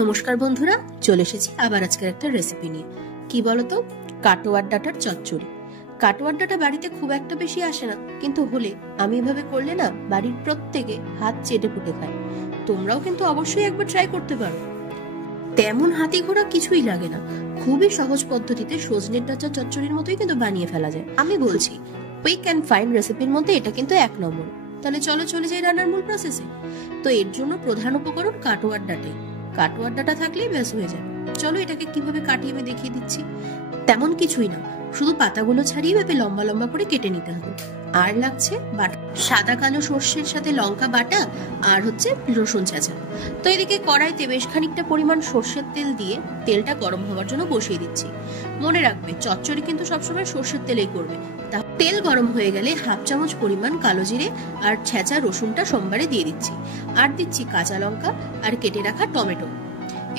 নমস্কার বন্ধুরা, চলে এসেছি আবার আজকের একটা রেসিপি নিয়ে। কি বলতো, কাটোয়ার ডাঁটার চচ্চড়ি। কাটোয়ার ডাঁটা বাড়িতে খুব একটা বেশি আসে না, কিন্তু হলে আমি এভাবে করলে না বাড়ির প্রত্যেকে হাত চেটে পুটে খায়। তোমরাও কিন্তু অবশ্যই একবার ট্রাই করতে পারো। তেমন হাতি ঘোড়া কিছুই লাগে না, খুবই সহজ পদ্ধতিতে সজনের ডাঁটা চচ্চড়ির মতোই কিন্তু বানিয়ে ফেলা যায়। আমি বলছি কুইক অ্যান্ড ফাইন রেসিপির মধ্যে এটা কিন্তু 1 নম্বর। তাহলে চলে যাই রান্নার মূল প্রসেসে। তো এর জন্য প্রধান উপকরণ কাটোয়ার ডাঁটাই। কাটোয়ার ডাঁটা থাকলেই ব্যাস হয়ে যাবে। চলো এটাকে কিভাবে কাটিয়ে আমি দেখিয়ে দিচ্ছি। তেমন কিছুই না, শুধু পাতাগুলো ছাড়িয়ে ভেবে লম্বা লম্বা করে কেটে নিতে হবে। আর লাগছে বাটা, সাদা কালো সর্ষের সাথে লঙ্কা বাটা, আর হচ্ছে রসুন চেঁচা। তো এদিকে কড়াইতে বেশ খানিকটা পরিমাণ সর্ষের তেল দিয়ে তেলটা গরম হওয়ার জন্য বসিয়ে দিচ্ছি। মনে রাখবে, চচ্চড়ি কিন্তু সবসময় সর্ষের তেলেই করবে। তেল গরম হয়ে গেলে 1/2 চামচ পরিমাণ কালো জিরে আর ছেঁচা রসুনটা সোমবারে দিয়ে দিচ্ছি। আর দিচ্ছি কাঁচা লঙ্কা আর কেটে রাখা টমেটো।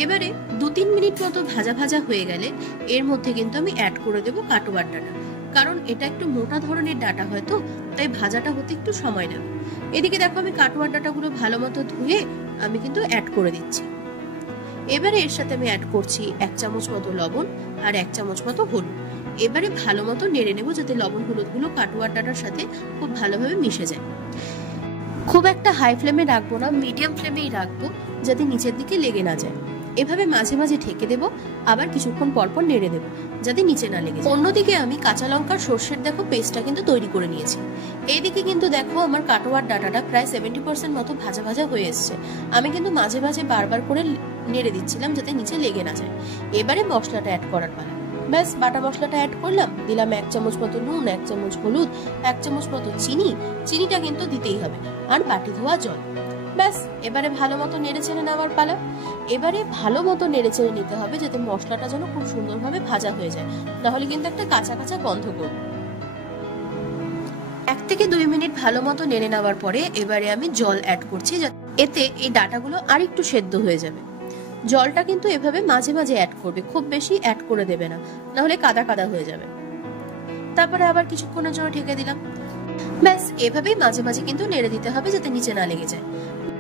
এবারে 2-3 মিনিট মতো ভাজা ভাজা হয়ে গেলে এর মধ্যে কিন্তু আমি অ্যাড করে দেবো কাটোয়ার ডাঁটা। কারণ এটা একটু মোটা ধরনের ডাঁটা হয়তো, তাই ভাজাটা হতে একটু সময় নেবে। এদিকে দেখো, আমি কাটোয়ার ডাঁটাগুলো ভালো মতো ধুয়ে আমি কিন্তু অ্যাড করে দিচ্ছি। এবারে এর সাথে আমি অ্যাড করছি 1 চামচ মতো লবণ আর 1 চামচ মতো হলুদ। এবারে ভালো মতো নেড়ে নেবো, যাতে লবণ হলুদ গুলো কাটোয়ার ডাঁটার সাথে খুব ভালোভাবে মিশে যায়। খুব একটা হাই ফ্লেমে রাখবো না, মিডিয়াম ফ্লেমেই রাখবো, যাতে নিচের দিকে লেগে না যায়। এভাবে মাঝে মাঝে ঢেকে দেবো, আবার কিছুক্ষণ পর পর নেড়ে দেবো, যাতে নিচে না লেগে যায়। অন্যদিকে আমি কাঁচা লঙ্কার সর্ষের দেখো পেস্টটা কিন্তু তৈরি করে নিয়েছি। এইদিকে কিন্তু দেখো আমার কাটোয়ার ডাঁটাটা প্রায় 70% মতো ভাজা ভাজা হয়ে এসছে। আমি কিন্তু মাঝে মাঝে বারবার করে নেড়ে দিচ্ছিলাম, যাতে নিচে লেগে না যায়। এবারে মশলাটা অ্যাড করার পালা। ব্যাস, বাটা মশলাটা অ্যাড করলাম, দিলাম 1 চামচ মতো নুন, 1 চামচ হলুদ, 1 চামচ মতো চিনিটা কিন্তু দিতেই হবে, আর বাটি ধোয়া জল। ব্যাস, এবারে ভালো মতো নেড়ে চেড়ে নেওয়ার পালা। এবারে ভালো মতো নেড়ে চেড়ে নিতে হবে, যাতে মশলাটা যেন খুব সুন্দরভাবে ভাজা হয়ে যায়, নাহলে কিন্তু একটা কাঁচা কাঁচা গন্ধ করবে। 1 থেকে 2 মিনিট ভালো মতো নেড়ে নেওয়ার পরে এবারে আমি জল অ্যাড করছি, এতে এই ডাঁটাগুলো আর একটু সেদ্ধ হয়ে যাবে। জলটা কিন্তু এভাবে মাঝে মাঝে অ্যাড করবে, খুব বেশি অ্যাড করে দেবে না, নাহলে কাদা কাদা হয়ে যাবে। তারপরে আবার কিছুক্ষণের জন্য ঢেকে দিলাম। ব্যাস, এভাবেই মাঝে মাঝে কিন্তু নেড়ে দিতে হবে, যাতে নিচে না লেগে যায়।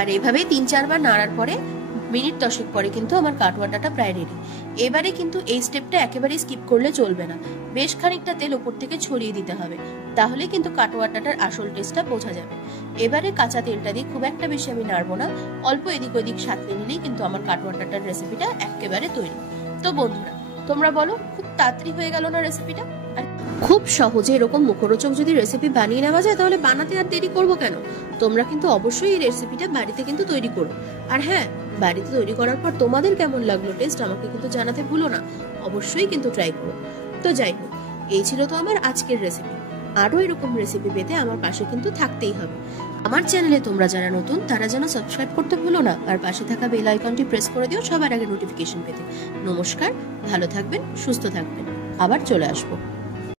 আর এভাবেই 3-4 বার নাড়ার পরে মিনিট 10 পরে কিন্তু আমার কাটোয়ার ডাঁটা প্রায় রেডি। এবারে কিন্তু এই স্টেপটা একেবারেই স্কিপ করলে চলবে না, বেশ খানিকটা তেল উপর থেকে ছড়িয়ে দিতে হবে, তাহলে কিন্তু কাটোয়ার ডাঁটার আসল টেস্টটা বোঝা যাবে। এবারে কাঁচা তেলটা দিয়ে খুব একটা বেশি আমি নাড়বো না, অল্প এদিক ওদিক সাঁতলে নিলেই কিন্তু আমার কাটোয়ার ডাঁটার রেসিপিটা একেবারে তৈরি। তো বন্ধুরা, তোমরা বলো, খুব তাড়াতাড়ি হয়ে গেল না রেসিপিটা? খুব সহজে এরকম মুখরোচক যদি রেসিপি বানিয়ে নেওয়া যায়, তাহলে বানাতে আর দেরি করবো কেন? তোমরা কিন্তু অবশ্যই এই রেসিপিটা বাড়িতে কিন্তু তৈরি করো। আর হ্যাঁ, বাড়িতে তৈরি করার পর তোমাদের কেমন লাগলো টেস্ট আমাকে কিন্তু জানাতে ভুলো না, অবশ্যই কিন্তু ট্রাই করো। তো যাই হোক, এই ছিল তো আমার আজকের রেসিপি। আরো এরকম রেসিপি পেতে আমার পাশে কিন্তু থাকতেই হবে। আমার চ্যানেলে তোমরা যারা নতুন, তারা যেন সাবস্ক্রাইব করতে ভুলো না, আর পাশে থাকা বেল আইকনটি প্রেস করে দিও সবার আগে নোটিফিকেশন পেতে। নমস্কার, ভালো থাকবেন, সুস্থ থাকবেন, আবার চলে আসবো।